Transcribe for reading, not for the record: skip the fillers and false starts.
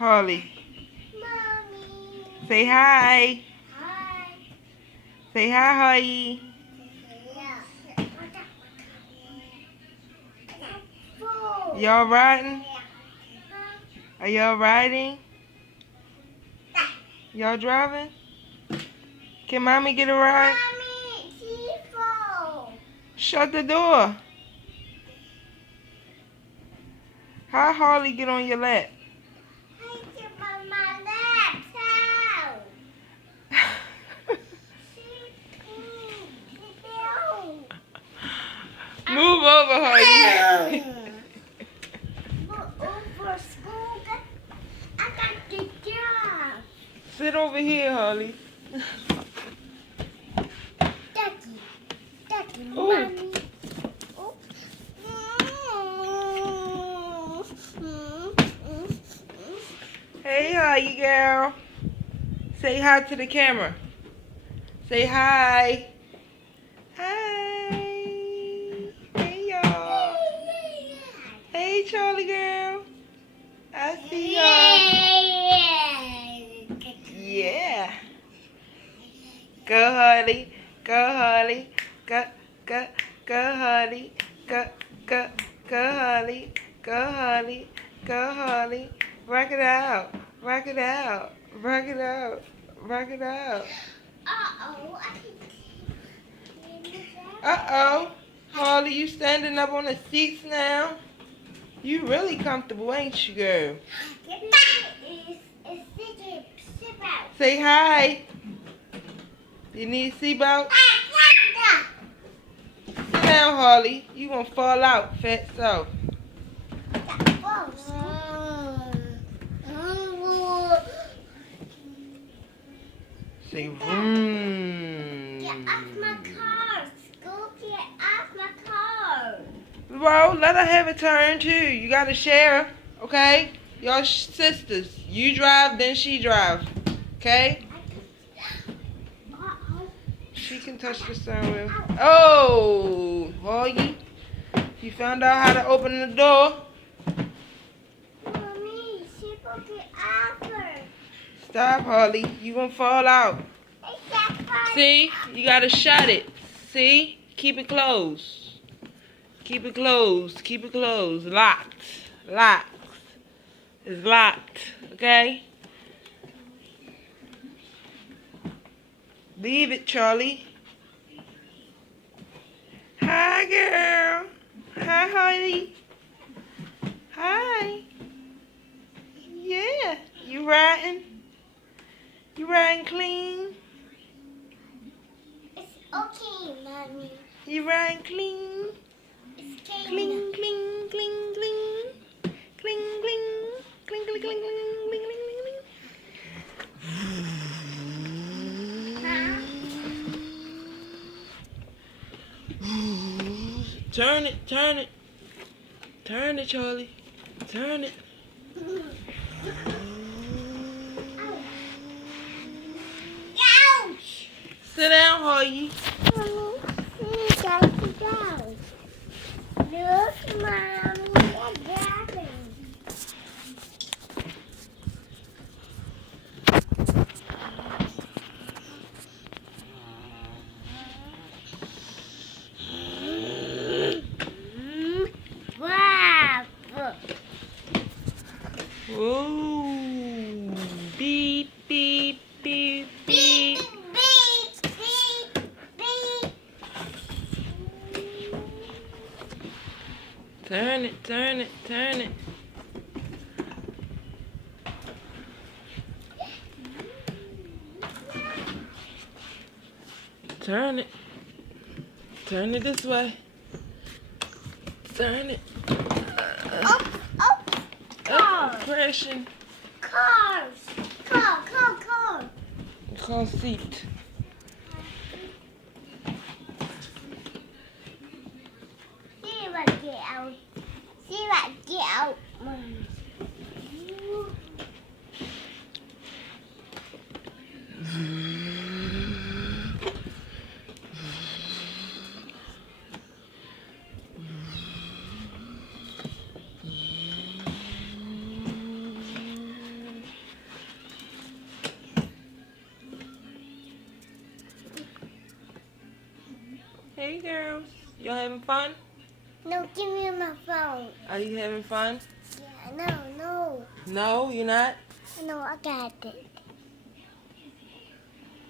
Harley. Mommy. Say hi. Hi. Say hi, Harley. Yeah. Y'all riding? Huh? Are y'all riding? Y'all driving? Can mommy get a ride? Mommy, Tifo. Shut the door. How Harley get on your lap? I took my lap. How? Sit down. Move over, Harley. Move over, school. I got the job. Sit over here, Harley. Daddy, Ooh. mommy. Oh. Hey, Harley girl. Say hi to the camera. Say hi. Hi. Hey, y'all. Hey, Charlie girl. I see y'all. Yeah. Go, Harley. Go, Harley. Go, go, go, Harley. Go, go, go, Harley. Go, Harley. Go, Harley. Rock it out. Rock it out. Rock it out. Rock it out. Uh-oh. Uh-oh. Harley, you standing up on the seats now? You really comfortable, ain't you, girl? Say hi. You need a seatbelt? Sit down, Harley. You gonna fall out, fatso. Say vroom. Get off my car. Go get off my car. Well, let her have a turn too. You gotta share, okay? Y'all sisters. You drive, then she drive. Okay? She can touch the steering wheel. Oh, Harley. You found out how to open the door. Mommy, she will get off her. Stop, Harley. You gonna fall out. See? You gotta shut it. See? Keep it closed. Keep it closed. Keep it closed. Locked. Locked. It's locked. Okay? Leave it, Charlie. Hi, girl. Hi, Harley. Hi. Yeah. You riding? You riding clean? It's okay, Mommy. You riding clean? It's okay. Cling, cling, cling, cling. Cling, cling. Cling, cling, cling, cling, cling, cling, cling. Turn it, turn it. Turn it, Charlie. Turn it. Ouch! Sit down, Harley. Mommy, sit down. Look, Mommy, what's happening? Wow! Ooh. Beep, beep, beep, beep. Beep, beep, beep. Turn it, turn it, turn it. Turn it. Turn it this way. Turn it. Up, cars. Crashing. Cars. Car. Car seat. See what get out. See what get out, Mommy. Hey, girls. Y'all having fun? No, give me my phone. Are you having fun? Yeah, no. No, you're not? No, I got it.